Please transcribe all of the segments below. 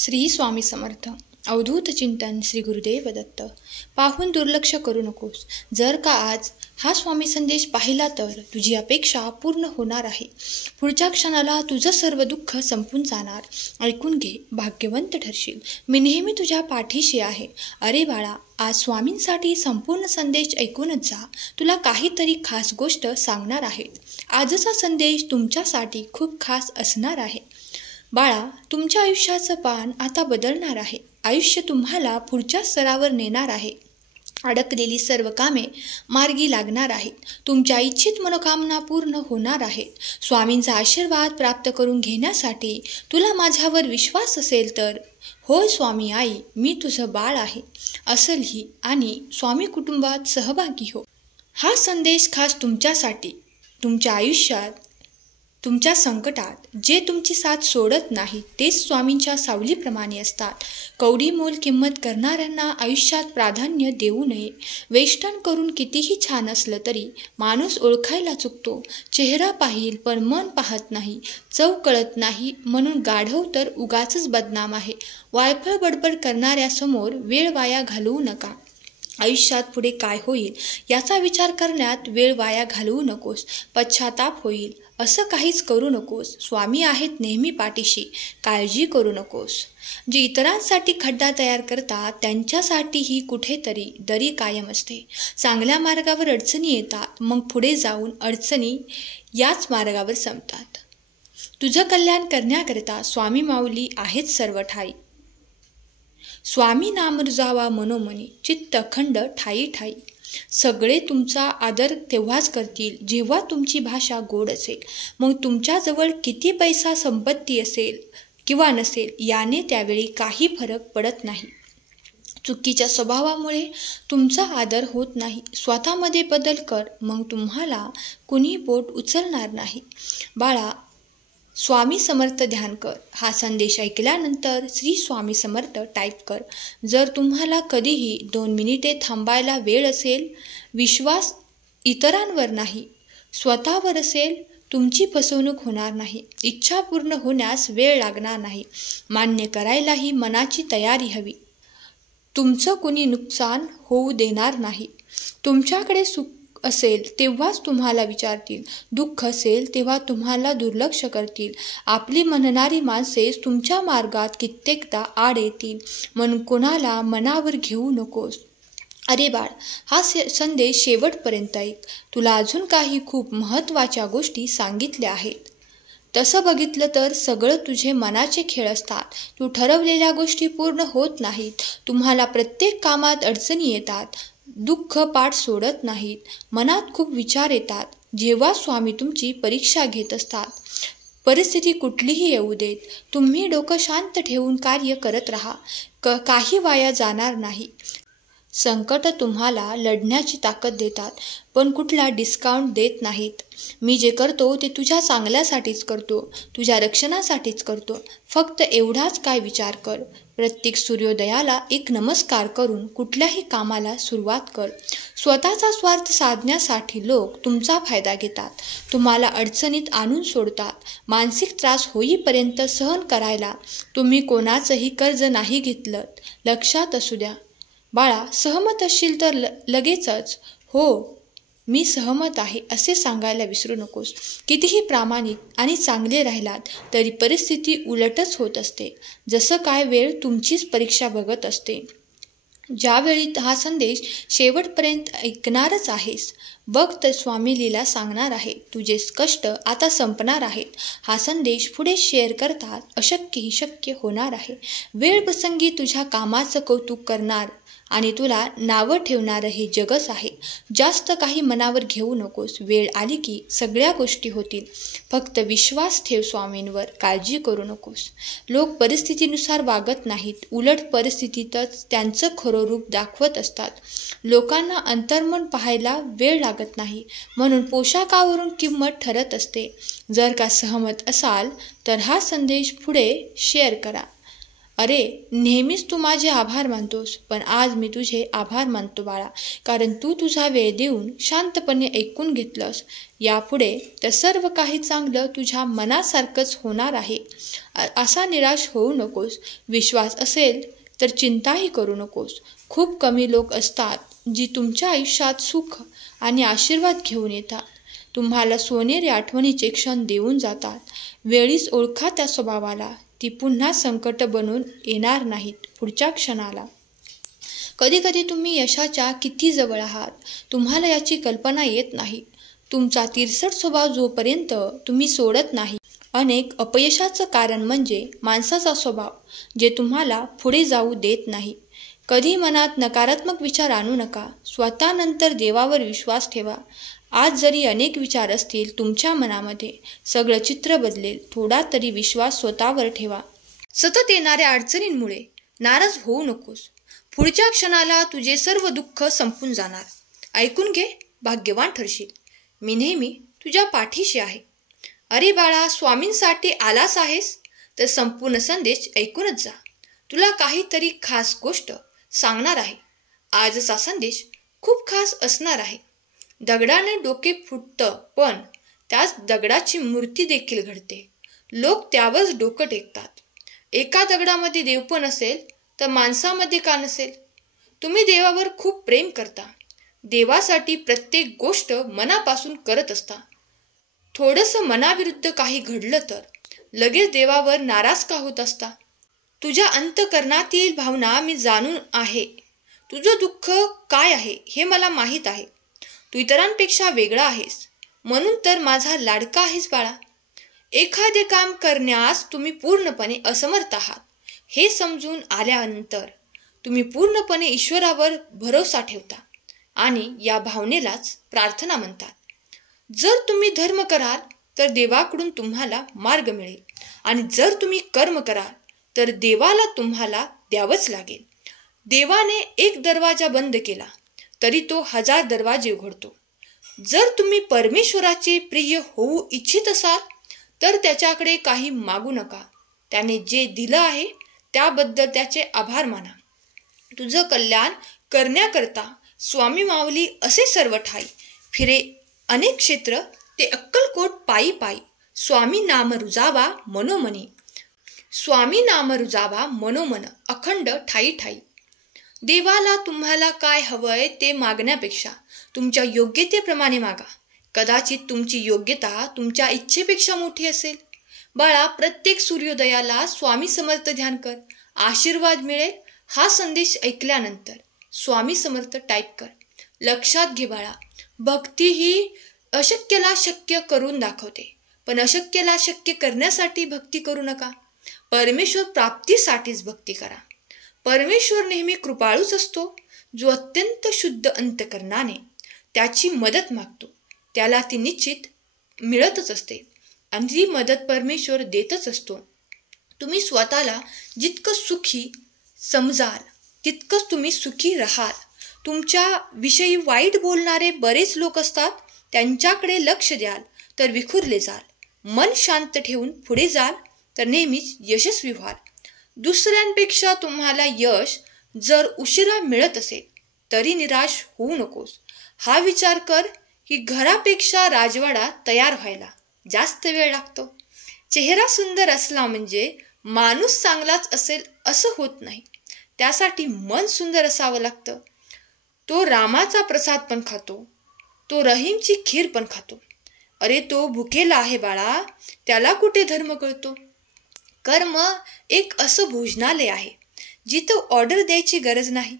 श्री स्वामी समर्थ. अवधूत चिंतन श्री गुरुदेव दत्त. पाहून दुर्लक्ष करू नकोस. जर का आज हा स्वामी संदेश पाहिला तर तुझी अपेक्षा पूर्ण होणार आहे. पुढच्या क्षणाला तुझं सर्व दुःख संपून जाणार. ऐकून घे, भाग्यवंत ठरशील. मी नेहमी तुझ्या पाठीशी आहे. अरे बाळा, आज स्वामींसाठी संपूर्ण संदेश ऐकूनच जा. तुला काहीतरी खास गोष्ट सांगणार आहेत. आजचा संदेश तुमच्यासाठी खूप खास असणार आहे. बाळा, तुमच्या आयुष्याचं पान आता बदलणार आहे. आयुष्य तुम्हाला पुढच्या स्तरावर नेणार आहे. अडकलेली सर्व कामे मार्गी लागणार आहेत. तुमच्या इच्छित मनोकामना पूर्ण होणार आहेत. स्वामींचा आशीर्वाद प्राप्त करून घेण्यासाठी तुला माझ्यावर विश्वास असेल तर होय स्वामी आई, मी तुझं बाळ आहे असं लिही आणि स्वामी कुटुंबात सहभागी हो. हा संदेश खास तुमच्यासाठी. तुमच्या आयुष्यात, तुमच्या संकटात जे तुमची साथ सोडत नाही तेच स्वामींच्या सावलीप्रमाणे असतात. कवडीमोल किंमत करणाऱ्यांना आयुष्यात प्राधान्य देऊ नये. वेष्टन करून कितीही छान असलं तरी माणूस ओळखायला चुकतो. चेहरा पाहिल पण मन पाहत नाही. चव कळत नाही म्हणून गाढव तर उगाचच बदनाम आहे. वायफळ बडबड करणाऱ्यासमोर वेळ वाया घालवू नका. आयुष्यात पुढे काय होईल याचा विचार करण्यात वेळ वाया घालवू नकोस. पश्चाताप होईल असं काहीच करू नकोस. स्वामी आहेत नेहमी पाठीशी. काळजी करू नकोस. जे इतरांसाठी खड्डा तयार करतात त्यांच्यासाठीही कुठेतरी दरी कायम असते. चांगल्या मार्गावर अडचणी येतात, मग पुढे जाऊन अडचणी याच मार्गावर संपतात. तुझं कल्याण करण्याकरिता स्वामी माऊली आहेत सर्व ठाई. स्वामी नाम रुजावा मनोमनी, चित्त अखंड ठाई ठाई. सगळे तुमचा आदर तेव्हाच करतील जेव्हा तुमची भाषा गोड असेल. मग तुमच्याजवळ किती पैसा संपत्ती असेल किंवा नसेल याने त्यावेळी काही फरक पडत नाही. चुकीच्या स्वभावामुळे तुमचा आदर होत नाही. स्वतःमध्ये बदल कर, मग तुम्हाला कुणी बोट उचलणार नाही. बाळा, स्वामी समर्थ ध्यान कर. हा संदेश ऐकल्यानंतर श्री स्वामी समर्थ टाईप कर. जर तुम्हाला कधीही 2 मिनिटे थांबायला वेळ असेल, विश्वास इतरांवर नाही स्वतःवर असेल, तुमची फसवणूक होणार नाही. इच्छा पूर्ण होण्यास वेळ लागणार नाही. मान्य करायलाही मनाची तयारी हवी. तुमचं कुणी नुकसान होऊ देणार नाही. तुमच्याकडे सुख असेल तेव्हाच तुम्हाला विचारतील. दुःख असेल तेव्हा तुम्हाला दुर्लक्ष करतील. आपली म्हणणारी माणसेच तुमच्या मार्गात कित्येकदा आड येतील. म्हणून कोणाला मनावर घेऊ नकोस. अरे बाळ, हा संदेश शेवटपर्यंत ऐक. तुला अजून काही खूप महत्त्वाच्या गोष्टी सांगितल्या आहेत. तसं बघितलं तर सगळं तुझे मनाचे खेळ असतात. तू ठरवलेल्या गोष्टी पूर्ण होत नाहीत. तुम्हाला प्रत्येक कामात अडचणी येतात. दुःख पाठ सोडत नाहीत. मनात खूप विचार येतात. जेव्हा स्वामी तुमची परीक्षा घेत असतात. परिस्थिती कुठलीही येऊ देत, तुम्ही डोकं शांत ठेवून कार्य करत राहा. काही वाया जाणार नाही. संकट तुम्हाला लढण्याची ताकद देतात, पण कुठला डिस्काउंट देत नाहीत. मी जे करतो ते तुझ्या चांगल्यासाठीच करतो, तुझ्या रक्षणासाठीच करतो. फक्त एवढाच काय विचार कर. प्रत्येक सूर्योदयाला एक नमस्कार करून कुठल्याही कामाला सुरुवात कर. स्वतःचा स्वार्थ साधण्यासाठी लोक तुमचा फायदा घेतात. तुम्हाला अडचणीत आणून सोडतात. मानसिक त्रास होईपर्यंत सहन करायला तुम्ही कोणाचंही कर्ज नाही घेतलं. लक्षात असू द्या. बाळा, सहमत असशील तर लगेचच हो मी सहमत आहे असे सांगायला विसरू नकोस. कितीही प्रामाणिक आणि चांगले राहिलात तरी परिस्थिती उलटच होत असते. जसं काय वेळ तुमचीच परीक्षा बघत असते. ज्यावेळी हा संदेश शेवटपर्यंत ऐकणारच आहेस, बघ तर स्वामी लीला सांगणार आहे. तुझे कष्ट आता संपणार आहेत. हा संदेश पुढे शेअर करतात अशक्यही शक्य होणार आहे. वेळ प्रसंगी तुझ्या कामाचं कौतुक करणार आणि तुला नावं ठेवणारं हे जगच आहे. जास्त काही मनावर घेऊ नकोस. वेळ आली की सगळ्या गोष्टी होतील. फक्त विश्वास ठेव स्वामींवर. काळजी करू नकोस. लोक परिस्थितीनुसार वागत नाहीत, उलट परिस्थितीतच त्यांचं खरं रूप दाखवत असतात. लोकांना अंतर्मन पाहायला वेळ लागत नाही, म्हणून पोशाखावरून किंमत ठरत असते. जर का सहमत असाल तर हा संदेश पुढे शेअर करा. अरे, नेहमीच तू माझे आभार मानतोस, पण आज मी तुझे आभार मानतो बाळा, कारण तू तुझा वेळ देऊन शांतपणे ऐकून घेतलंस. यापुढे तर सर्व काही चांगलं तुझ्या मनासारखंच होणार आहे. असा निराश होऊ नकोस. विश्वास असेल तर चिंताही करू नकोस. खूप कमी लोक असतात जी तुमच्या आयुष्यात सुख आणि आशीर्वाद घेऊन येतात. तुम्हाला सोनेरी आठवणीचे क्षण देऊन जातात. वेळीच ओळखा त्या स्वभावाला. ती पुन्हा संकट बनून येणार नाहीत पुढच्या क्षणाला. कधी कधी तुम्ही यशाच्या किती जवळ आहात तुम्हाला याची कल्पना येत नाही. तुमचा तिरसट स्वभाव जोपर्यंत तुम्ही सोडत नाही. अनेक अपयशाचं कारण म्हणजे माणसाचा स्वभाव, जे तुम्हाला पुढे जाऊ देत नाही. कधी मनात नकारात्मक विचार आणू नका. स्वतःनंतर देवावर विश्वास ठेवा. आज जरी अनेक विचार असतील तुमच्या मनामध्ये, सगळं चित्र बदलेल. थोडा तरी विश्वास स्वतःवर ठेवा. सतत येणाऱ्या अडचणींमुळे नाराज होऊ नकोस. पुढच्या क्षणाला तुझे सर्व दुःख संपून जाणार. ऐकून घे, भाग्यवान ठरशील. मी नेहमी तुझ्या पाठीशी आहे. अरे बाळा, स्वामींसाठी आलास आहेस तर संपूर्ण संदेश ऐकूनच जा. तुला काहीतरी खास गोष्ट सांगणार आहे. आजचा संदेश खूप खास असणार आहे. दगडाने डोके फुटतं, पण त्याच दगडाची मूर्ती देखील घडते. लोक त्यावरच डोकं टेकतात. एका दगडामध्ये देव पण असेल तर माणसामध्ये का नसेल? तुम्ही देवावर खूप प्रेम करता. देवासाठी प्रत्येक गोष्ट मनापासून करत असता. थोडंसं मनाविरुद्ध काही घडलं तर लगेच देवावर नाराज का होत असता? तुझ्या अंतःकरणातील भावना मी जाणून आहे. तुझं दुःख काय आहे हे मला माहीत आहे. तू इतरांपेक्षा वेगळा आहेस, म्हणून तर माझा लाडका आहेस बाळा. एखादे काम करण्यास तुम्ही पूर्णपणे असमर्थ आहात हे समजून आल्यानंतर तुम्ही पूर्णपणे ईश्वरावर भरोसा ठेवता आणि या भावनेलाच प्रार्थना म्हणतात. जर तुम्ही धर्म कराल तर देवाकडून तुम्हाला मार्ग मिळेल, आणि जर तुम्ही कर्म कराल तर देवाला तुम्हाला द्यावंच लागेल. देवाने एक दरवाजा बंद केला तरी तो 1000 दरवाजे उघडतो. जर तुम्ही परमेश्वराचे प्रिय होऊ इच्छित असाल तर त्याच्याकडे काही मागू नका. त्याने जे दिलं आहे त्याबद्दल त्याचे आभार माना. तुझं कल्याण करण्याकरता स्वामी माऊली असे सर्व ठाई फिरे. अनेक क्षेत्र ते अक्कलकोट पायी पायी. स्वामी नाम रुजावा मनोमनी. स्वामी नाम रुजावा मनोमन, अखंड ठाई ठाई. देवाला तुम्हाला काय हवंय ते मागण्यापेक्षा तुमच्या योग्यतेप्रमाणे मागा. कदाचित तुमची योग्यता तुमच्या इच्छेपेक्षा मोठी असेल. बाळा, प्रत्येक सूर्योदयाला स्वामी समर्थ ध्यान कर. आशीर्वाद मिळेल. हा संदेश ऐकल्यानंतर स्वामी समर्थ टाईप कर. लक्षात घे बाळा, भक्ती ही अशक्यला शक्य करून दाखवते, पण अशक्यला शक्य करण्यासाठी भक्ती करू नका. परमेश्वर प्राप्तीसाठीच भक्ती करा. परमेश्वर नेहमी कृपाळूच असतो. जो अत्यंत शुद्ध अंतकरणाने त्याची मदत मागतो त्याला ती निश्चित मिळतच असते, आणि ती मदत परमेश्वर देतच असतो. तुम्ही स्वतःला जितकं सुखी समजाल तितकंच तुम्ही सुखी राहाल. तुमच्या विषयी वाईट बोलणारे बरेच लोक असतात. त्यांच्याकडे लक्ष द्याल तर विखुरले जाल. मन शांत ठेवून पुढे जाल तर नेहमीच यशस्वी व्हाल. दुसऱ्यांपेक्षा तुम्हाला यश जर उशिरा मिळत असेल तरी निराश होऊ नकोस. हा विचार कर की घरापेक्षा राजवाडा तयार व्हायला जास्त वेळ लागतो. चेहरा सुंदर असला म्हणजे माणूस चांगलाच असेल असं होत नाही. त्यासाठी मन सुंदर असावं लागतं. तो रामाचा प्रसाद पण खातो, तो रहीमची खीर पण खातो. अरे, तो भुकेला आहे बाळा, त्याला कुठे धर्म कळतो? कर्म एक असं भोजनालय आहे जिथं ऑर्डर द्यायची गरज नाही.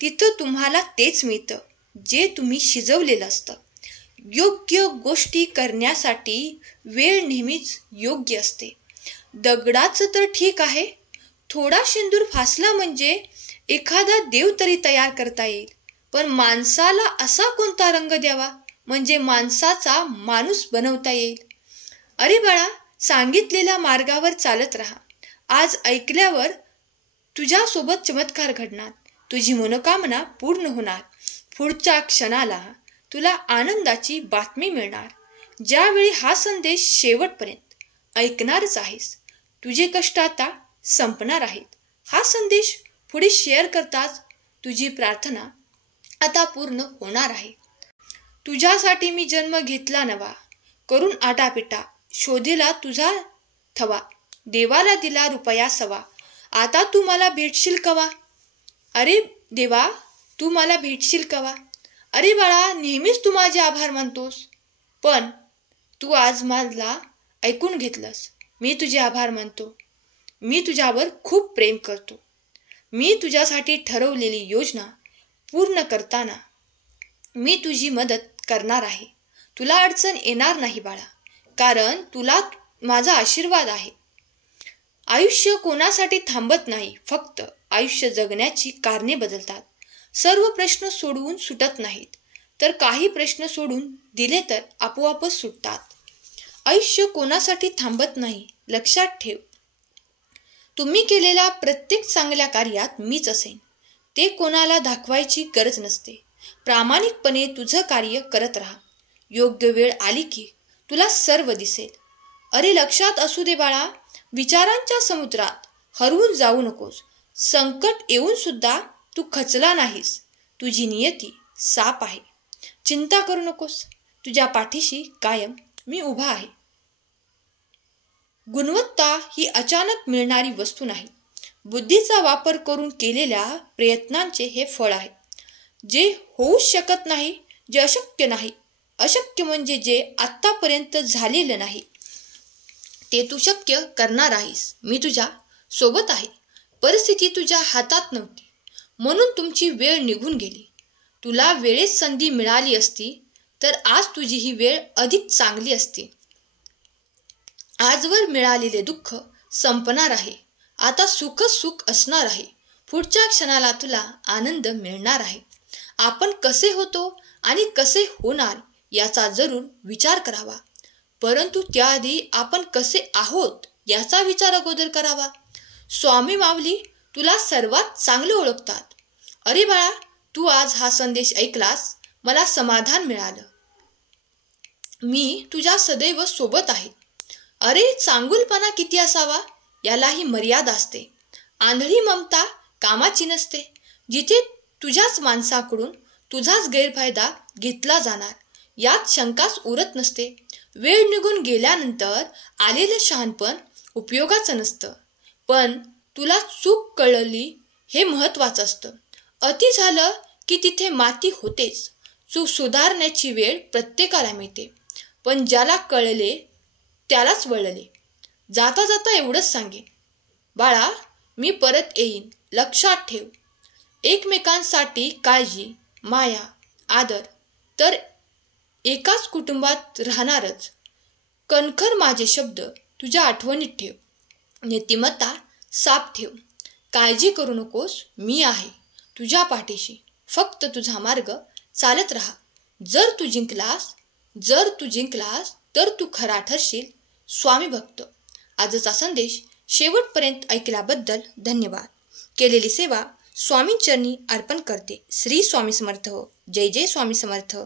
तिथं तुम्हाला तेच मिळतं जे तुम्ही शिजवलेलं असतं. योग्य गोष्टी करण्यासाठी वेळ नेहमीच योग्य असते. दगडाचं तर ठीक आहे, थोडा शेंदूर फासला म्हणजे एखादा देव तरी तयार करता येईल, पण माणसाला असा कोणता रंग द्यावा म्हणजे माणसाचा माणूस बनवता येईल? अरे बाळा, सांगितलेल्या मार्गावर चालत राहा. आज ऐकल्यावर तुझ्यासोबत चमत्कार घडणार. तुझी मनोकामना पूर्ण होणार. पुढच्या क्षणाला तुला आनंदाची बातमी मिळणार. ज्यावेळी हा संदेश शेवटपर्यंत ऐकणारच आहेस, तुझे कष्ट आता संपणार आहेत. हा संदेश पुढे शेअर करताच तुझी प्रार्थना आता पूर्ण होणार आहे. तुझ्यासाठी मी जन्म घेतला नवा, करून आटापिटा शोधेला तुझा थवा. देवाला दिला रुपया सवा, आता तू मला भेटशील कवा? अरे देवा, तू मला भेटशील कवा? अरे बाळा, नेहमीच तू माझे आभार मानतोस, पण तू आज मला ऐकून घेतलंस. मी तुझे आभार मानतो. मी तुझ्यावर खूप प्रेम करतो. मी तुझ्यासाठी ठरवलेली योजना पूर्ण करताना मी तुझी मदत करणार आहे. तुला अडचण येणार नाही बाळा, कारण तुला माझा आशीर्वाद आहे. आयुष्य कोणासाठी थांबत नाही, फक्त आयुष्य जगण्याची कारणे बदलतात. सर्व प्रश्न सोडवून सुटत नाहीत, तर काही प्रश्न सोडून दिले तर आपोआपच सुटतात. आयुष्य कोणासाठी थांबत नाही, लक्षात ठेव. तुम्ही केलेल्या प्रत्येक चांगल्या कार्यात मीच असेन. ते कोणाला दाखवायची गरज नसते. प्रामाणिकपणे तुझं कार्य करत राहा. योग्य वेळ आली की तुला सर्व दिसेल. अरे लक्षात असू दे बाळा, विचारांच्या समुद्रात हरवून जाऊ नकोस. संकट येऊन सुद्धा तू खचला नाहीस. तुझी नियती साफ आहे. चिंता करू नकोस. तुझ्या पाठीशी कायम मी उभा आहे. गुणवत्ता ही अचानक मिळणारी वस्तू नाही. बुद्धीचा वापर करून केलेल्या प्रयत्नांचे हे फळ आहे. जे होऊ शकत नाही, जे अशक्य नाही. अशक्य म्हणजे जे आत्तापर्यंत झालेलं नाही, ते तू शक्य करणार आहेस. मी तुझ्या सोबत आहे. परिस्थिती तुझ्या हातात नव्हती, म्हणून तुमची वेळ निघून गेली. तुला वेळेत संधी मिळाली असती तर आज तुझी ही वेळ अधिक चांगली असती. आजवर मिळालेले दुःख संपणार आहे. आता सुखच सुख असणार आहे. पुढच्या क्षणाला तुला आनंद मिळणार आहे. आपण कसे होतो आणि कसे होणार याचा जरूर विचार करावा, परंतु त्याआधी आपण कसे आहोत याचा विचार अगोदर करावा. स्वामी माऊली तुला सर्वात चांगले ओळखतात. अरे बाळा, तू आज हा संदेश ऐकलास, मला समाधान मिळालं. मी तुझ्या सदैव सोबत आहे. अरे चांगुलपणा किती असावा यालाही मर्यादा असते. आंधळी ममता कामाची नसते. जिथे तुझ्याच माणसाकडून तुझाच गैरफायदा घेतला जाणार यात शंकाच उरत नसते. वेळ निघून गेल्यानंतर आलेलं शहाणपण उपयोगाचं नसतं, पण तुला चूक कळली हे महत्त्वाचं असतं. अति झालं की तिथे माती होतेच. चूक सुधारण्याची वेळ प्रत्येकाला मिळते, पण ज्याला कळले त्यालाच वळले. जाता जाता एवढंच सांगेन, बाळा मी परत येईन, लक्षात ठेव. एकमेकांसाठी काळजी, माया, आदर तर एकाच कुटुंबात राहणारच. कणखर माझे शब्द तुझ्या आठवणीत ठेव. नीतिमत्ता साफ ठेव. काळजी करू नकोस, मी आहे तुझ्या पाठीशी. फक्त तुझा मार्ग चालत राहा. जर तू जिंकलास तर तू खरा ठरशील स्वामी भक्त. आजचा संदेश शेवटपर्यंत ऐकल्याबद्दल धन्यवाद. केलेली सेवा स्वामींचरणी अर्पण करते. श्री स्वामी समर्थ. जय जय स्वामी समर्थ.